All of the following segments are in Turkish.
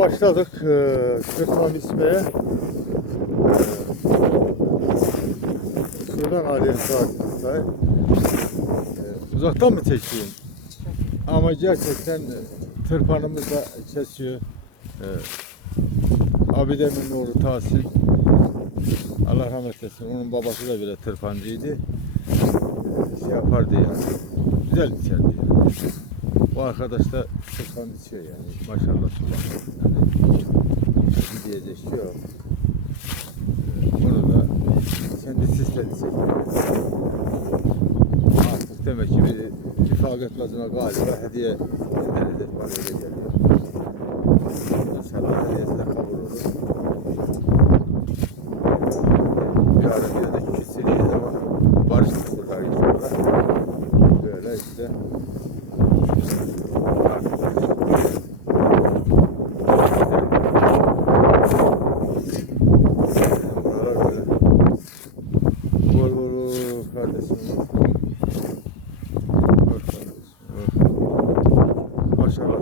başladık e, tırpan biçmeye. E, şuradan alayım saat. E, uzaktan mı çekeyim? Ama gerçekten e, tırpanımız da kesiyor. E, abidemin oğlu Tahsin. Allah rahmet eylesin. Onun babası da bile tırpancıydı. E, şey yapardı yani. Güzel biçerdi yani. Bu arkadaş da tırpan biçiyor yani. Maşallah. Yani, bir diyecek şey yok. E, Bunu da kendi sisledi. Artık demek ki bir ifade etmezine galiba hediye ederiz. Bana öyle geliyor. İnşallah hediyesi de kabul olur. Bir ara diyorduk ki Suriye'de var. Barıştık burada inşallah. Böyle işte. Buralar böyle. Vur vur vur kardeşim. Maşallah.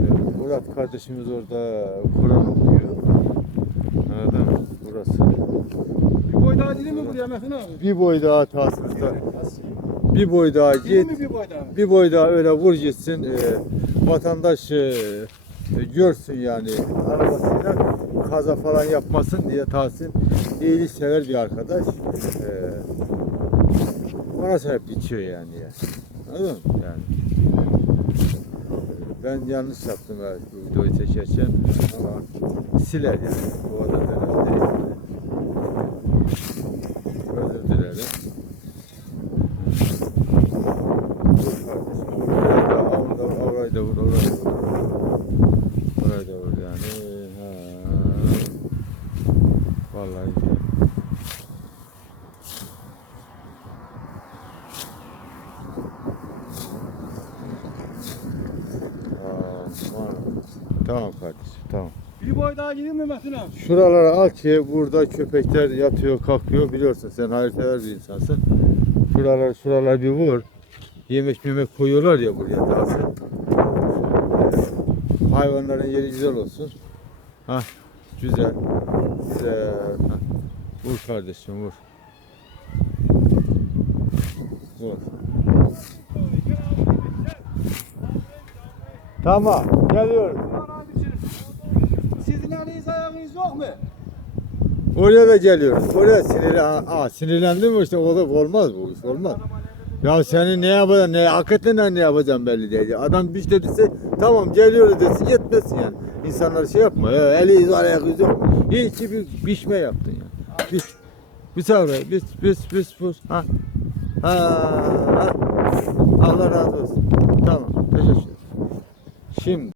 Evet, Murat kardeşimiz orada Kur'an okuyor. Anladın mı? Burası. Bir boy daha değil mi buraya Metin abi? Bir boy daha Tasım'da. Bir boy daha git. mi bir boy daha? Bir boy daha öyle vur gitsin. e, vatandaş e, e, görsün yani. Arabasıyla kaza falan yapmasın diye Tahsin iyilik sever bir arkadaş. E, ona sahip geçiyor yani. ya. Anladın mı? Yani. Ben yanlış yaptım evet, bu videoyu çekerken ama siler yani. Bu adam değil. Özür dilerim. Orayı da vur. Orayı da vur yani. Ha. Vallahi. Tamam. Tamam kardeşim, tamam. Bir boy daha değil mi Metin abi? Şuralara al ki burada köpekler yatıyor kalkıyor biliyorsun sen hayırsever bir insansın. Şuralar şuralar bir vur. Yemek yemek koyuyorlar ya buraya daha sen. Hayvanların yeri güzel olsun. Ha güzel. Güzel. Vur kardeşim vur. Vur. Tamam geliyorum. Sizin eliniz ayağınız yok mu? Oraya da geliyoruz. Oraya sinirli, aa, sinirlendin mi işte o da olmaz bu iş olmaz. Ya seni ne yapacaksın, ne hakikaten ne yapacaksın belli değil. Adam bir şey dese tamam geliyoruz desin yetmesin yani. İnsanlar şey yapma ya eli ayağı yüzü. Hiç bir biçme yaptın ya. Biz bir saniye biz biz biz biz ha. Ha, ha. Allah razı olsun. Tamam teşekkür ederim. Şimdi